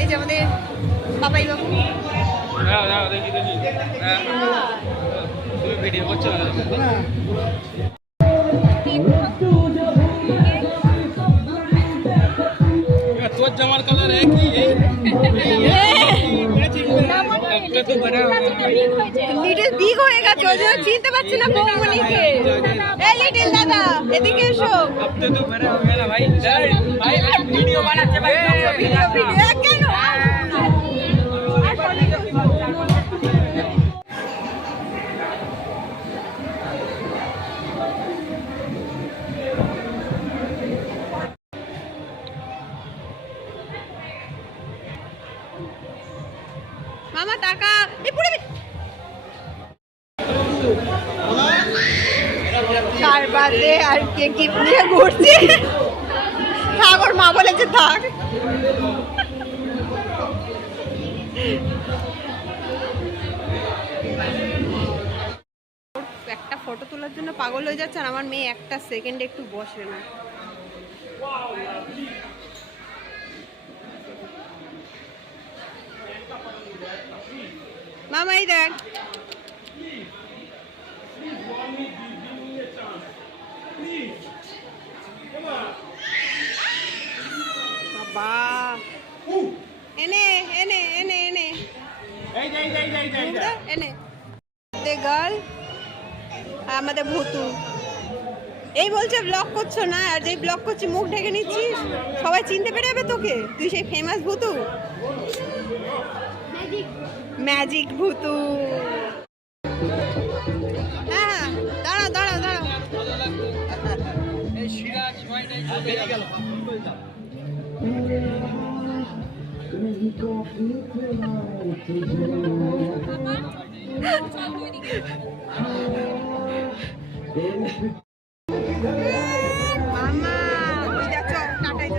এই যে আমাদের বাবাই বাবু ভিডিও করছো তোর জামার কালার একই লিটল বিগ হয়ে গেছে ওই জন্য চিনতে পারছি না বৌমনিকে। এই লিটল দাদা এদিকে এসো। अब तो बड़ा हो गया ना भाई भाई वीडियो बनाते भाई ভিডিও কেন মামা টাকা এই পুরো চার বাদে আর কে গিফট নিয়ে ঘুরছে। থাক ওর মা বলেছে থাক। একটা ফটো তোলার জন্য পাগল হয়ে যাচ্ছে আর আমার মেয়ে একটা সেকেন্ডে একটু বসবে না। মামা এই দেখ বাবা এনে এনে এনে এনে এনে গার্ল আমাদের ভুতু এই বলছে ব্লগ করছো না আর যেই ব্লগ করছি মুখ ঢেকে নিচ্ছিস সবাই চিনতে পেরে যাবে তোকে তুই সেই ফেমাস ভুতু ম্যাজিক ভুতু। হ্যাঁ দাঁড়াও দাঁড়াও দাঁড়াও মামা ওই দেখো টাটাই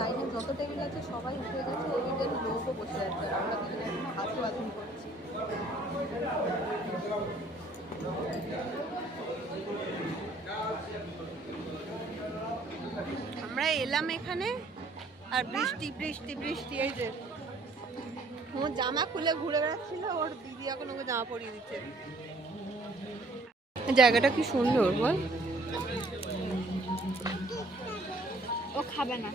লাইনে যত টেবিল আছে সবাই উঠে গেছে ওইদিকে লোকও বসে আছে আমরা হাসু হাসু করছি। আমরা এলাম এখানে আর বৃষ্টি বৃষ্টি বৃষ্টি এই যে ওর জামা খুলে ঘুরে বেড়াচ্ছিল ওর দিদি এখন ওকে জামা পরিয়ে দিচ্ছে। জায়গাটা কি সুন্দর বল। ও খাবে না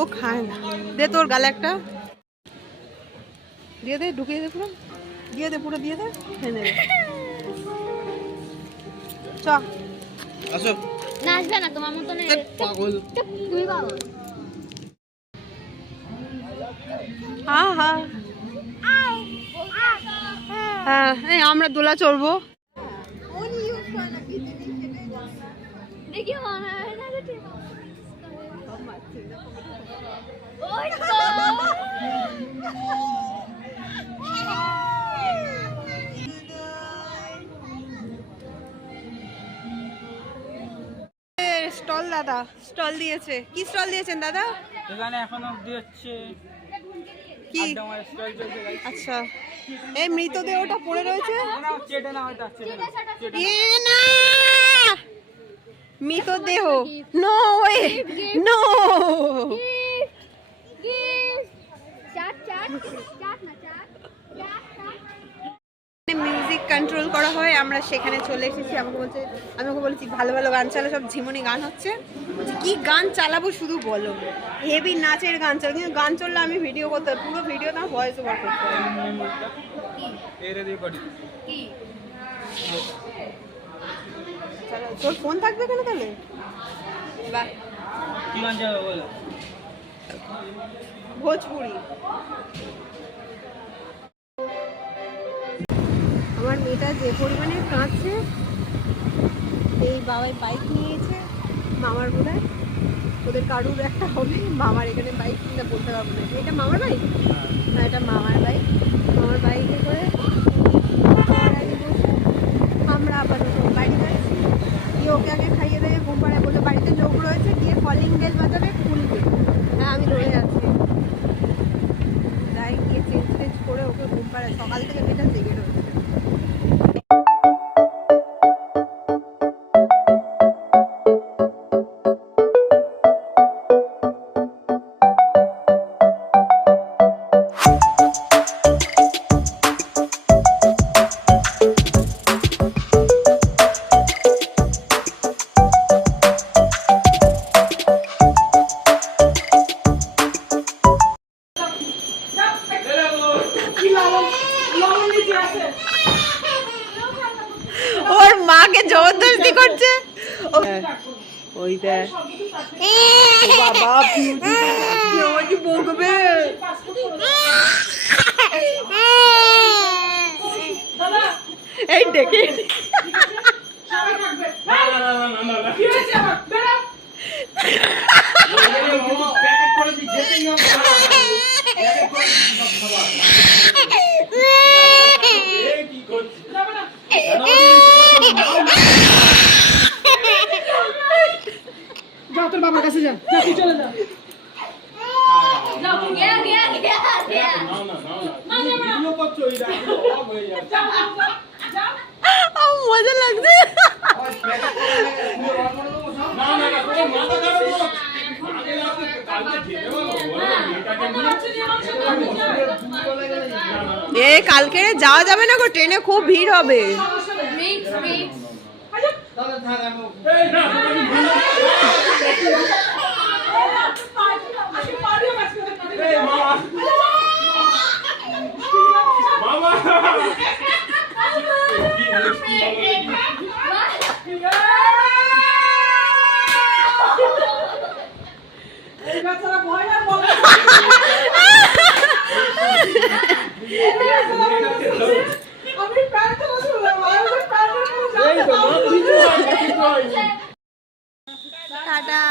ও খায় না দে তোর গালে একটা দিয়ে দে ঢুকিয়ে দে পুরো দিয়ে দে পুরো দিয়ে দে খেয়ে নেবে চ আসো নাচবে না তোমার মতন পাগল তুই বাবা আহা হ্যাঁ এই আমরা দোলা চড়বো। দেখি মনে হয় না ওই স্টল দাদা স্টল দিয়েছে। কি স্টল দিয়েছেন দাদা? এখানে এখন অবধি হচ্ছে কি? আমার স্টল চলছে গাইস। আচ্ছা এই মৃতদেহটা পড়ে রয়েছে। না চেটে না হয়তো চেটে না এ না মৃতদেহ no way no music control করা হয়। আমরা সেখানে চলে এসেছি। আমি ওকে বলেছি ভালো ভালো গান চালা, সব ঝিমুনি গান হচ্ছে। বলছি কি গান চালাবো শুধু বলো। হেভি নাচের গান চালাবো, কিন্তু গান চললে আমি ভিডিও করতে হবে, পুরো ভিডিও না ভয়েস ওভার করতে হবে। এর রেকর্ডিং তোর ফোন থাকবে কেন তাহলে? বাহ কি গান চালাবো বলো? ভোজপুরি। আমার মেয়েটা যে পরিমাণে কাঁদছে, এই বাবাই বাইক নিয়েছে মামার বোধহয়, ওদের কারুর একটা হবে। মামার এখানে বাইক কিনা বলতে পারবো না। এটা মামার বাইক না, এটা মামার বাইক। মামার বাইকে করে আমরা আপাতত বাড়ি যাচ্ছি। গিয়ে ওকে আগে খাইয়ে দেবে, ঘুম পাড়ায় বললো বাড়িতে লোক রয়েছে, গিয়ে কলিং বেল বাজাবে, খুলবে। হ্যাঁ আমি ধরে যাচ্ছি, যাই গিয়ে চেঞ্জ টেঞ্জ করে ওকে ঘুম পাড়ায়। সকাল থেকে মেয়েটা জেগে রয়েছে। ওর মাকে জবরদস্তি করছে। ওই দেখ বাবা কি বকবে। এই ডেকে তোর বাবার কাছে যা, তুই চলে যা। মজা লাগছে। এ কালকে যাওয়া যাবে না গো, ট্রেনে খুব ভিড় হবে। টাটা।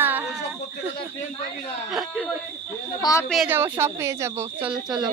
সব পেয়ে যাবো, সব পেয়ে যাবো। চলো চলো।